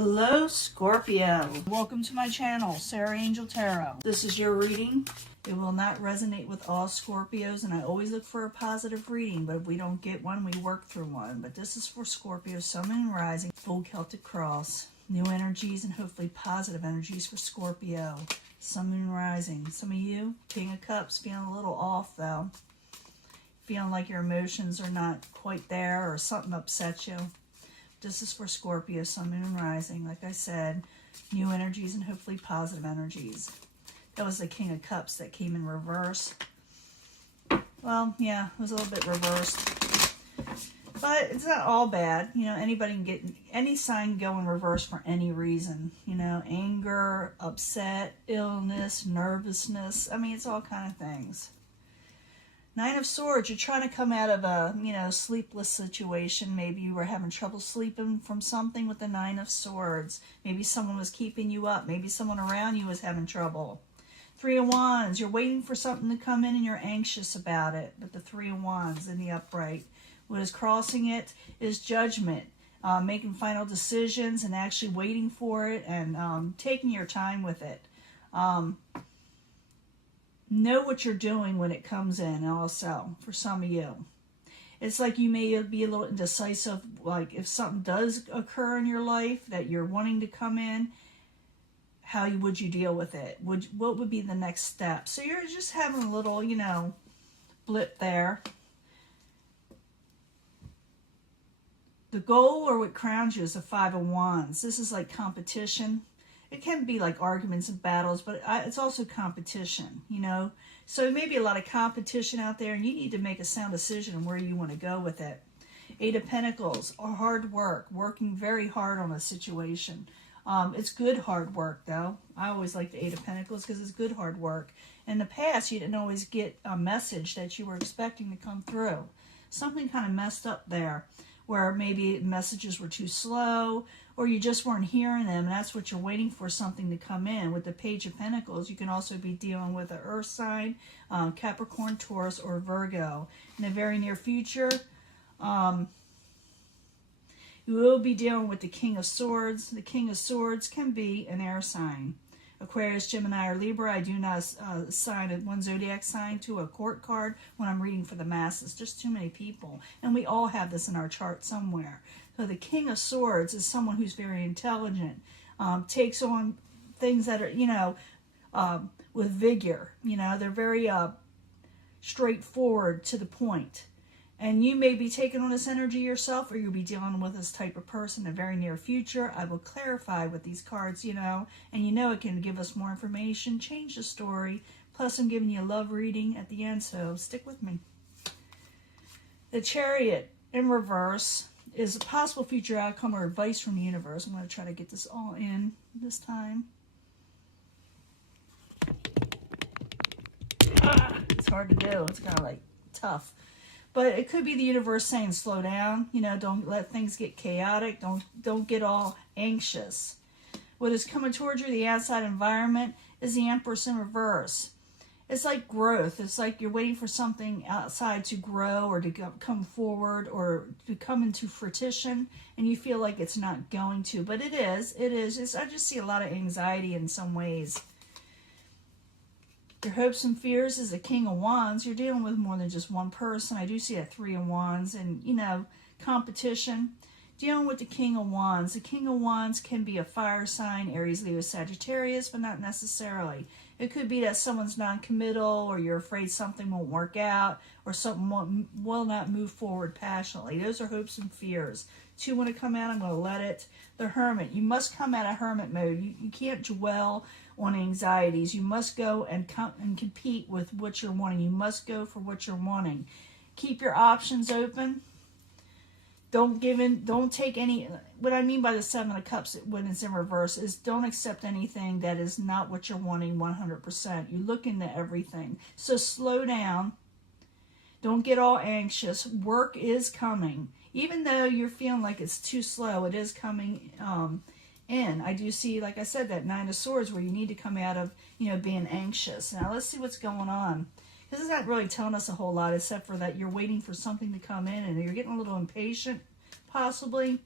Hello, Scorpio. Welcome to my channel, Sarah Angel Tarot. This is your reading. It will not resonate with all Scorpios, and I always look for a positive reading, but if we don't get one, we work through one. But this is for Scorpio, Sun and Rising, full Celtic cross. New energies and hopefully positive energies for Scorpio, Sun and Rising. Some of you, King of Cups, feeling a little off though. Feeling like your emotions are not quite there or something upsets you. This is for Scorpio, Sun, Moon, and Rising. Like I said, new energies and hopefully positive energies. That was the King of Cups that came in reverse. Well, yeah, it was a little bit reversed. But it's not all bad. You know, anybody can get, any sign can go in reverse for any reason. You know, anger, upset, illness, nervousness. I mean, it's all kind of things. Nine of Swords, you're trying to come out of a, sleepless situation. Maybe you were having trouble sleeping from something with the Nine of Swords. Maybe someone was keeping you up. Maybe someone around you was having trouble. Three of Wands, you're waiting for something to come in and you're anxious about it. But the Three of Wands in the upright, what is crossing it is judgment. Making final decisions and actually waiting for it and taking your time with it. Know what you're doing when it comes in also, for some of you. It's like you may be a little indecisive, like if something does occur in your life that you're wanting to come in, how would you deal with it? What would be the next step? So you're just having a little, blip there. The goal or what crowns you is the Five of Wands. This is like competition. It can be like arguments and battles, but it's also competition, So maybe a lot of competition out there, and you need to make a sound decision on where you want to go with it. Eight of Pentacles, or hard work, working very hard on a situation. It's good hard work, though. I always like the Eight of Pentacles because it's good hard work. In the past, you didn't always get a message that you were expecting to come through. Something kind of messed up there, where maybe messages were too slow, or you just weren't hearing them, and that's what you're waiting for, something to come in. With the Page of Pentacles, you can also be dealing with an earth sign, Capricorn, Taurus, or Virgo. In the very near future, you will be dealing with the King of Swords. The King of Swords can be an air sign. Aquarius, Gemini, or Libra. I do not assign one zodiac sign to a court card when I'm reading for the masses. Just too many people. And we all have this in our chart somewhere. So the King of Swords is someone who's very intelligent, takes on things that are, with vigor. They're very straightforward to the point. And you may be taking on this energy yourself, or you'll be dealing with this type of person in the very near future. I will clarify with these cards, and it can give us more information, change the story. Plus, I'm giving you a love reading at the end, so stick with me. The Chariot in reverse is a possible future outcome or advice from the universe. I'm going to try to get this all in this time. It's hard to do. It's kind of like tough. But it could be the universe saying, slow down. Don't let things get chaotic. Don't get all anxious. What is coming towards you, the outside environment, is the Empress in reverse. It's like growth. It's like you're waiting for something outside to grow or to come forward or to come into fruition, and you feel like it's not going to. But it is. It is. I just see a lot of anxiety in some ways. Your hopes and fears is a King of Wands. You're dealing with more than just one person. I do see a Three of Wands and, competition. Dealing with the King of Wands. The King of Wands can be a fire sign, Aries, Leo, Sagittarius, but not necessarily. It could be that someone's non-committal, or you're afraid something won't work out, or something will not move forward passionately. Those are hopes and fears. Two want to come out, I'm going to let it. The Hermit. You must come out of hermit mode. You can't dwell on anxieties. You must go and compete with what you're wanting. You must go for what you're wanting. Keep your options open. Don't give in. Don't take any. What I mean by the Seven of Cups when it's in reverse is don't accept anything that is not what you're wanting 100%. You look into everything. So slow down. Don't get all anxious. Work is coming. Even though you're feeling like it's too slow, it is coming in. I do see, like I said, that Nine of Swords where you need to come out of, being anxious. Now let's see what's going on. This is not really telling us a whole lot, except for that you're waiting for something to come in and you're getting a little impatient, possibly.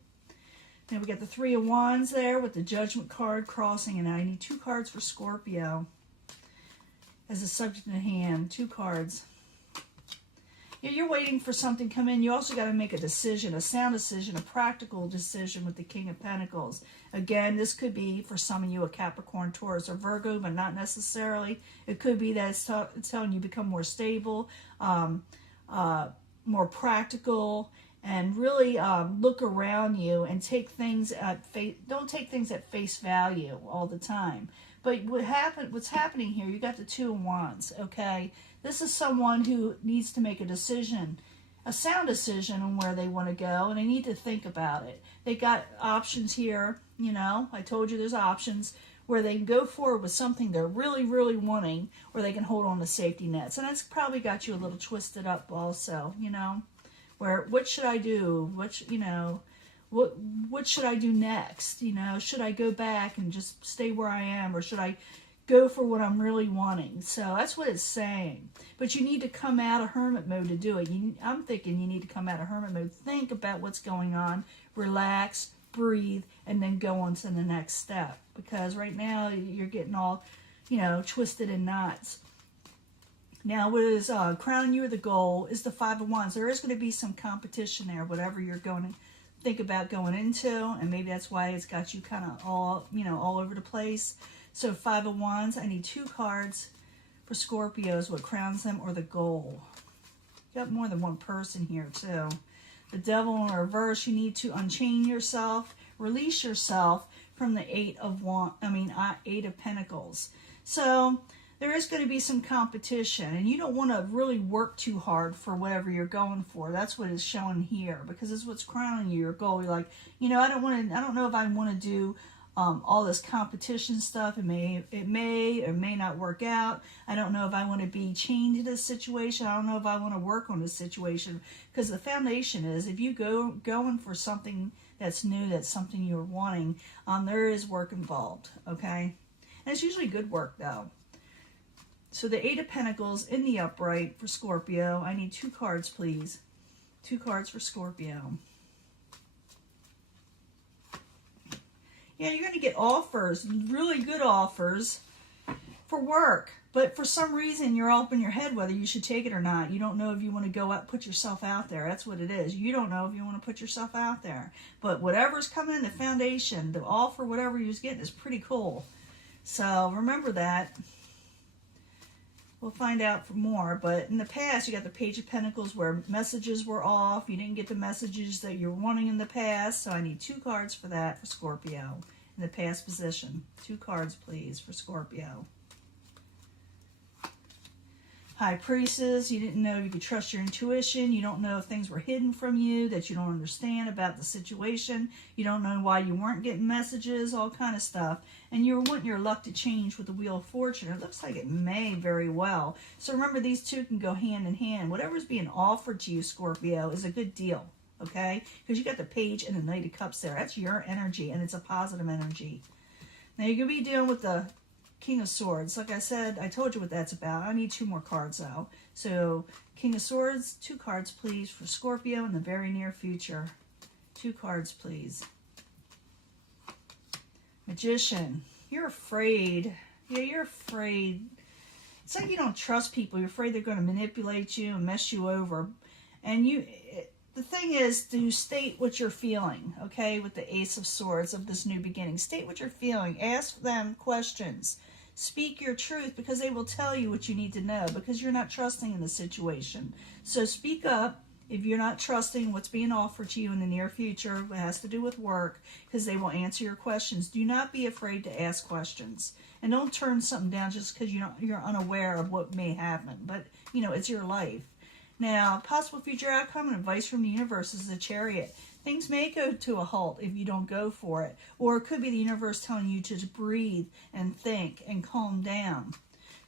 Then we got the Three of Wands there with the Judgment card crossing, and I need 2 cards for Scorpio as a subject in hand. 2 cards. Yeah, you're waiting for something to come in. You also got to make a decision, a sound decision, a practical decision with the King of Pentacles. Again, this could be for some of you a Capricorn, Taurus, or Virgo, but not necessarily. It could be that it's telling you become more stable, more practical, and really look around you and take things at face. Don't take things at face value all the time. But what's happening here? You got the Two of Wands. Okay. This is someone who needs to make a decision, a sound decision on where they want to go, and they need to think about it. They got options here, you know. I told you there's options where they can go forward with something they're really, really wanting, or they can hold on to safety nets. And that's probably got you a little twisted up also, you know, where what should I do? What should I do next? You know, should I go back and just stay where I am, or should I go for what I'm really wanting? So that's what it's saying. But you need to come out of hermit mode to do it. I'm thinking you need to come out of hermit mode. Think about what's going on. Relax, breathe, and then go on to the next step. Because right now you're getting all, you know, twisted in knots. Now what is crowning you with the goal is the Five of Wands. There is going to be some competition there, whatever you're going to think about going into. And maybe that's why it's got you kind of all, you know, all over the place. So 5 of Wands, I need 2 cards for Scorpios, what crowns them, or the goal. You got more than one person here too. The Devil in reverse, you need to unchain yourself, release yourself from the 8 of Pentacles. So there is going to be some competition, and you don't want to really work too hard for whatever you're going for. That's what is showing here, because it's what's crowning you, your goal. You're like, you know, I don't know if I want to do all this competition stuff. It may or may not work out. I don't know if I want to be chained to this situation. I don't know if I want to work on this situation, because the foundation is, if you going for something that's new, that's something you're wanting, there is work involved. Okay, and it's usually good work though. So the 8 of Pentacles in the upright for Scorpio. I need 2 cards, please. 2 cards for Scorpio. Yeah, you're going to get offers, really good offers for work. But for some reason, you're up in your head whether you should take it or not. You don't know if you want to go out, put yourself out there. That's what it is. You don't know if you want to put yourself out there. But whatever's coming in the foundation, the offer, whatever you're getting, is pretty cool. So remember that. We'll find out for more. But in the past, you got the Page of Pentacles where messages were off. You didn't get the messages that you're wanting in the past. So I need 2 cards for that for Scorpio in the past position. 2 cards, please, for Scorpio. High Priestess, you didn't know you could trust your intuition. You don't know if things were hidden from you that you don't understand about the situation. You don't know why you weren't getting messages, all kind of stuff. And you want your luck to change with the Wheel of Fortune. It looks like it may very well. So remember, these two can go hand in hand. Whatever's being offered to you, Scorpio, is a good deal, okay? Because you got the Page and the Knight of Cups there. That's your energy, and it's a positive energy. Now, you're going to be dealing with the King of Swords. Like I said, I told you what that's about. I need 2 more cards, though. So, King of Swords, 2 cards, please, for Scorpio in the very near future. 2 cards, please. Magician. You're afraid. Yeah, you're afraid. It's like you don't trust people. You're afraid they're going to manipulate you and mess you over. And the thing is to state what you're feeling, okay, with the Ace of Swords of this new beginning. State what you're feeling. Ask them questions. Speak your truth, because they will tell you what you need to know, because you're not trusting in the situation. So speak up if you're not trusting what's being offered to you in the near future. It has to do with work, because they will answer your questions. Do not be afraid to ask questions. And don't turn something down just because you're unaware of what may happen. But, you know, it's your life. Now, possible future outcome and advice from the universe is the Chariot. Things may go to a halt if you don't go for it. Or it could be the universe telling you to just breathe and think and calm down.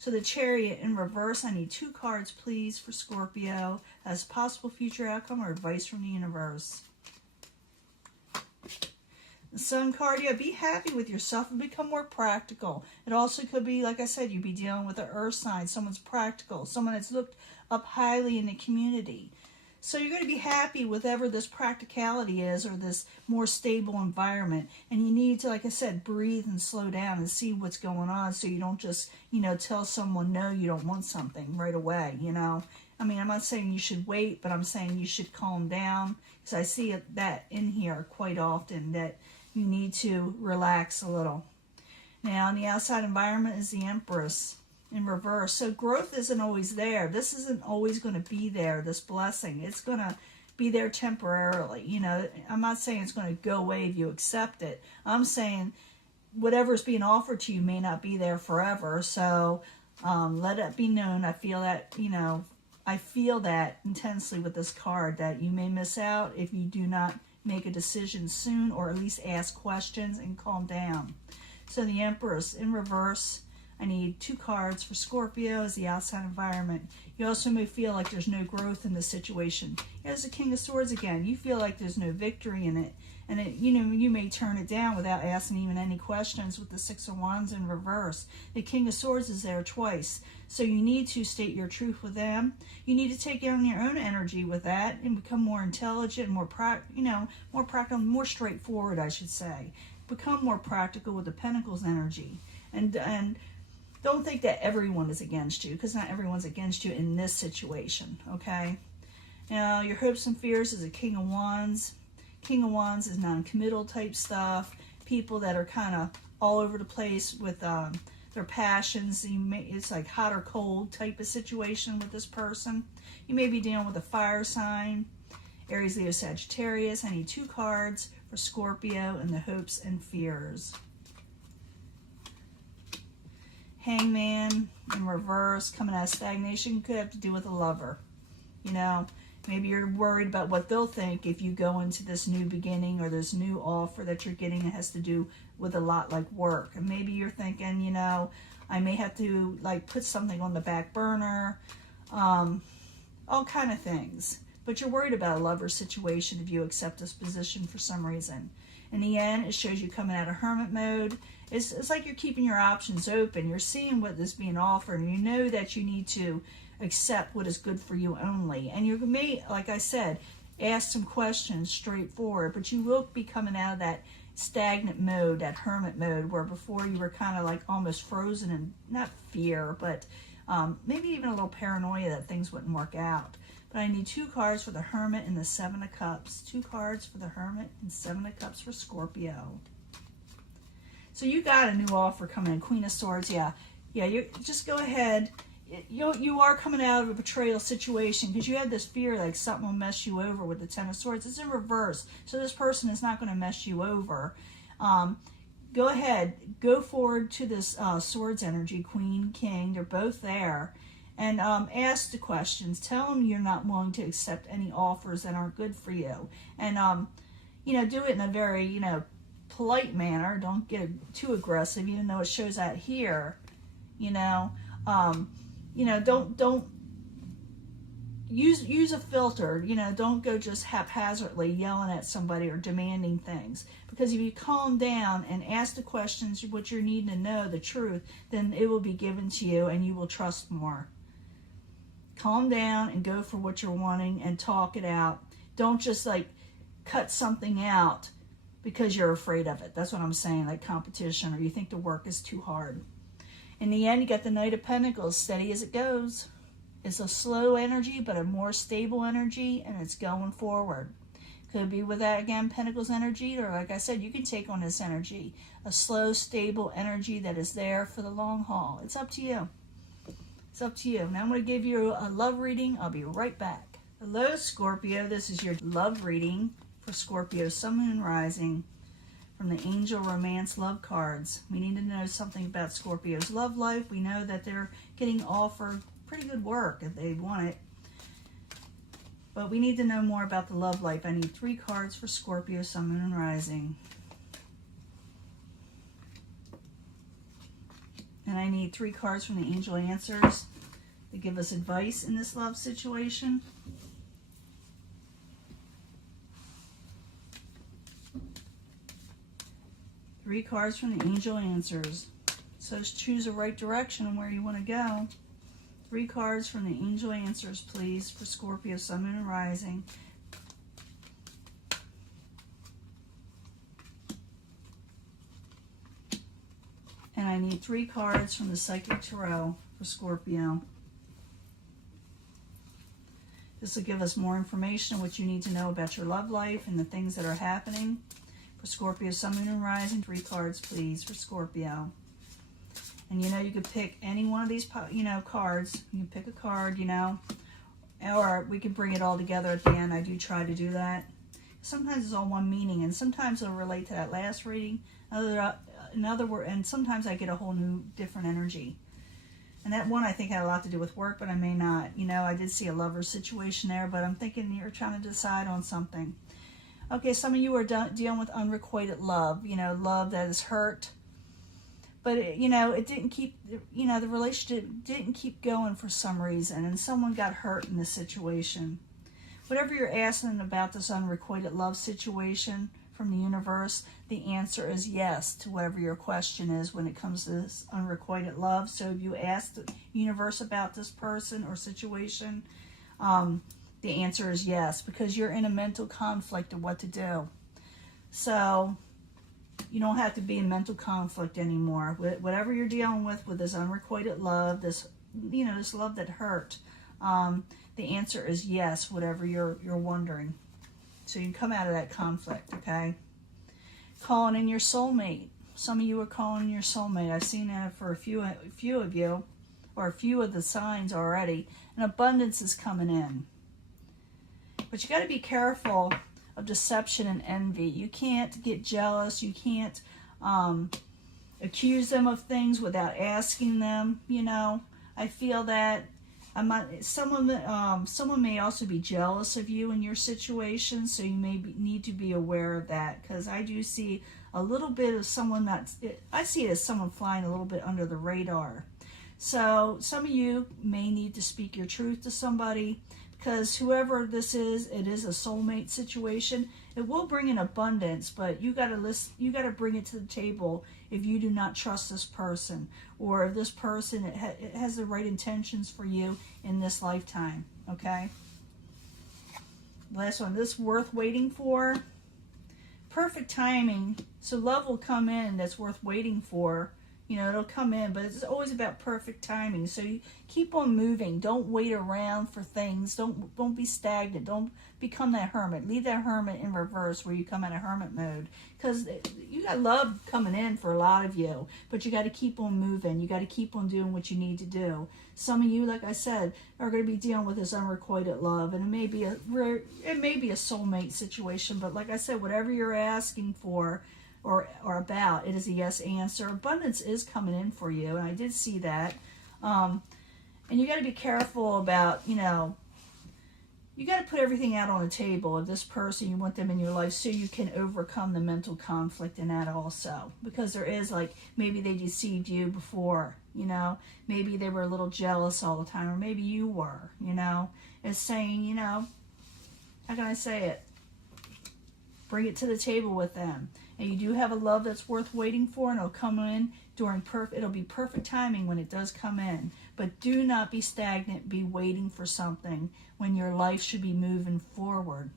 So the Chariot in reverse, I need 2 cards, please, for Scorpio as possible future outcome or advice from the universe. The Sun card, yeah, be happy with yourself and become more practical. It also could be, like I said, you'd be dealing with an earth sign, someone's practical, someone that's looked up highly in the community. So you're going to be happy with whatever this practicality is, or this more stable environment. And you need to, like I said, breathe and slow down and see what's going on, so you don't just, you know, tell someone no, you don't want something right away, you know. I mean, I'm not saying you should wait, but I'm saying you should calm down, because I see that in here quite often, that you need to relax a little. Now, in the outside environment is the Empress in reverse. So growth isn't always there. This isn't always going to be there, this blessing. It's going to be there temporarily. You know, I'm not saying it's going to go away if you accept it. I'm saying whatever's being offered to you may not be there forever. So let it be known. I feel that, you know, I feel that intensely with this card, that you may miss out if you do not make a decision soon, or at least ask questions and calm down. So the Empress in reverse, I need 2 cards for Scorpio as the outside environment. You also may feel like there's no growth in this situation. Here's the King of Swords again. You feel like there's no victory in it. And it, you know, you may turn it down without asking even any questions with the 6 of Wands in reverse. The King of Swords is there twice. So you need to state your truth with them. You need to take on your own energy with that and become more intelligent, more more practical, more straightforward, I should say. Become more practical with the Pentacles energy. And don't think that everyone is against you, because not everyone's against you in this situation, okay? Now, your hopes and fears is a King of Wands. King of Wands is non-committal type stuff. People that are kind of all over the place with their passions. It's like hot or cold type of situation with this person. You may be dealing with a fire sign. Aries, Leo, Sagittarius. I need 2 cards for Scorpio and the hopes and fears. Hangman in reverse, coming out of stagnation, could have to do with a lover. You know, maybe you're worried about what they'll think if you go into this new beginning or this new offer that you're getting. It has to do with a lot like work. And maybe you're thinking, you know, I may have to like put something on the back burner, all kind of things. But you're worried about a lover situation if you accept this position for some reason. In the end, it shows you coming out of hermit mode. It's like you're keeping your options open. You're seeing what is being offered, and you know that you need to accept what is good for you only. And you may, like I said, ask some questions straightforward, but you will be coming out of that stagnant mode, that hermit mode, where before you were kind of like almost frozen in, not fear, but maybe even a little paranoia that things wouldn't work out. But I need 2 cards for the Hermit and the 7 of Cups. 2 cards for the Hermit and 7 of Cups for Scorpio. So you got a new offer coming in. Queen of Swords, yeah. You just go ahead. You are coming out of a betrayal situation, because you had this fear like something will mess you over with the 10 of Swords. It's in reverse. So this person is not going to mess you over. Go ahead. Go forward to this Swords energy, Queen, King. They're both there. And ask the questions. Tell them you're not willing to accept any offers that aren't good for you. And, do it in a very, polite manner. Don't get too aggressive, even though it shows out here. Don't use a filter. Don't go just haphazardly yelling at somebody or demanding things. Because if you calm down and ask the questions, what you're needing to know, the truth, then it will be given to you and you will trust more. Calm down and go for what you're wanting and talk it out. Don't just like cut something out because you're afraid of it. That's what I'm saying, like competition, or you think the work is too hard. In the end, you got the Knight of Pentacles, steady as it goes. It's a slow energy, but a more stable energy, and it's going forward. Could be with that, again, Pentacles energy, or like I said, you can take on this energy. A slow, stable energy that is there for the long haul. It's up to you. It's up to you. Now I'm going to give you a love reading. I'll be right back. Hello, Scorpio. This is your love reading for Scorpio, Sun, Moon, Rising, from the Angel Romance Love cards. We need to know something about Scorpio's love life. We know that they're getting offered pretty good work if they want it. But we need to know more about the love life. I need 3 cards for Scorpio, Sun, Moon, and Rising. And I need 3 cards from the Angel Answers to give us advice in this love situation. Three cards from the Angel Answers. So choose the right direction and where you want to go. 3 cards from the angel answers, please, for Scorpio, Sun, Moon, and Rising. And I need 3 cards from the Psychic Tarot for Scorpio. This will give us more information on what you need to know about your love life and the things that are happening. For Scorpio, Sun, Moon, and Rising, 3 cards, please, for Scorpio. And, you know, you could pick any one of these, you know, cards. You can pick a card, you know, or we could bring it all together at the end. I do try to do that. Sometimes it's all one meaning, and sometimes it'll relate to that last reading. In other words, and sometimes I get a whole new, different energy. And that one I think had a lot to do with work, but I may not. You know, I did see a lover situation there, but I'm thinking you're trying to decide on something. Okay, some of you are dealing with unrequited love, you know, love that is hurt. But, you know, it didn't keep, you know, the relationship didn't keep going for some reason, and someone got hurt in this situation. Whatever you're asking about this unrequited love situation from the universe, the answer is yes to whatever your question is when it comes to this unrequited love. So if you ask the universe about this person or situation, the answer is yes, because you're in a mental conflict of what to do. So you don't have to be in mental conflict anymore. Whatever you're dealing with this unrequited love, this, you know, this love that hurt, the answer is yes, whatever you're wondering. So you can come out of that conflict, okay? Calling in your soulmate. Some of you are calling in your soulmate. I've seen that for a few of you, or a few of the signs already. And abundance is coming in. But you got to be careful of deception and envy. You can't get jealous. You can't accuse them of things without asking them. You know, I feel that someone may also be jealous of you in your situation, so you may need to be aware of that, because I do see a little bit of someone I see it as someone flying a little bit under the radar. So some of you may need to speak your truth to somebody, because whoever this is, it is a soulmate situation. It will bring in abundance, but you got to bring it to the table if you do not trust this person, or if this person it has the right intentions for you in this lifetime, okay? Last one, this worth waiting for. Perfect timing. So love will come in that's worth waiting for. You know, it'll come in, but it's always about perfect timing. So you keep on moving. Don't wait around for things. Don't be stagnant. Don't become that hermit. Leave that hermit in reverse where you come in a hermit mode. Because you got love coming in for a lot of you, but you got to keep on moving. You got to keep on doing what you need to do. Some of you, like I said, are going to be dealing with this unrequited love, and it may be a soulmate situation. But like I said, whatever you're asking for or about, it is a yes answer. Abundance is coming in for you, and I did see that. And you got to be careful about, you know, you got to put everything out on the table of this person. You want them in your life so you can overcome the mental conflict in that also. Because there is, like, maybe they deceived you before, you know. Maybe they were a little jealous all the time, or maybe you were, you know. It's saying, you know, how can I say it? Bring it to the table with them. And you do have a love that's worth waiting for, and it'll come in during it'll be perfect timing when it does come in. But do not be stagnant, be waiting for something when your life should be moving forward.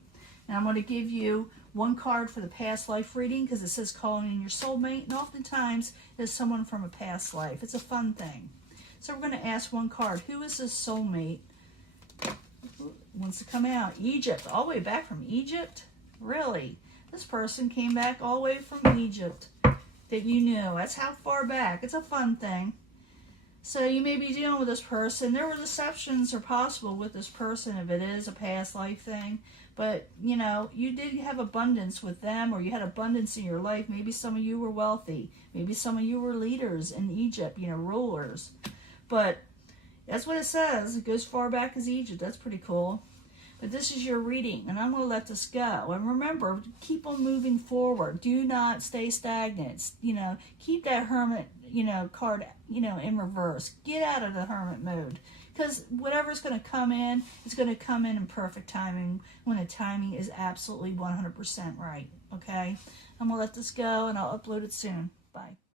And I'm going to give you one card for the past life reading, because it says calling in your soulmate, and oftentimes it's someone from a past life. It's a fun thing. So we're going to ask one card. Who is this soulmate? Who wants to come out? Egypt. All the way back from Egypt? Really? This person came back all the way from Egypt that you knew. That's how far back. It's a fun thing. So you may be dealing with this person. There were deceptions are possible with this person if it is a past life thing. But, you know, you did have abundance with them, or you had abundance in your life. Maybe some of you were wealthy. Maybe some of you were leaders in Egypt, you know, rulers. But that's what it says. It goes far back as Egypt. That's pretty cool. But this is your reading, and I'm going to let this go. And remember, keep on moving forward. Do not stay stagnant. You know, keep that hermit, you know, card, you know, in reverse. Get out of the hermit mode. Because whatever's going to come in, it's going to come in perfect timing when the timing is absolutely 100% right. Okay? I'm going to let this go, and I'll upload it soon. Bye.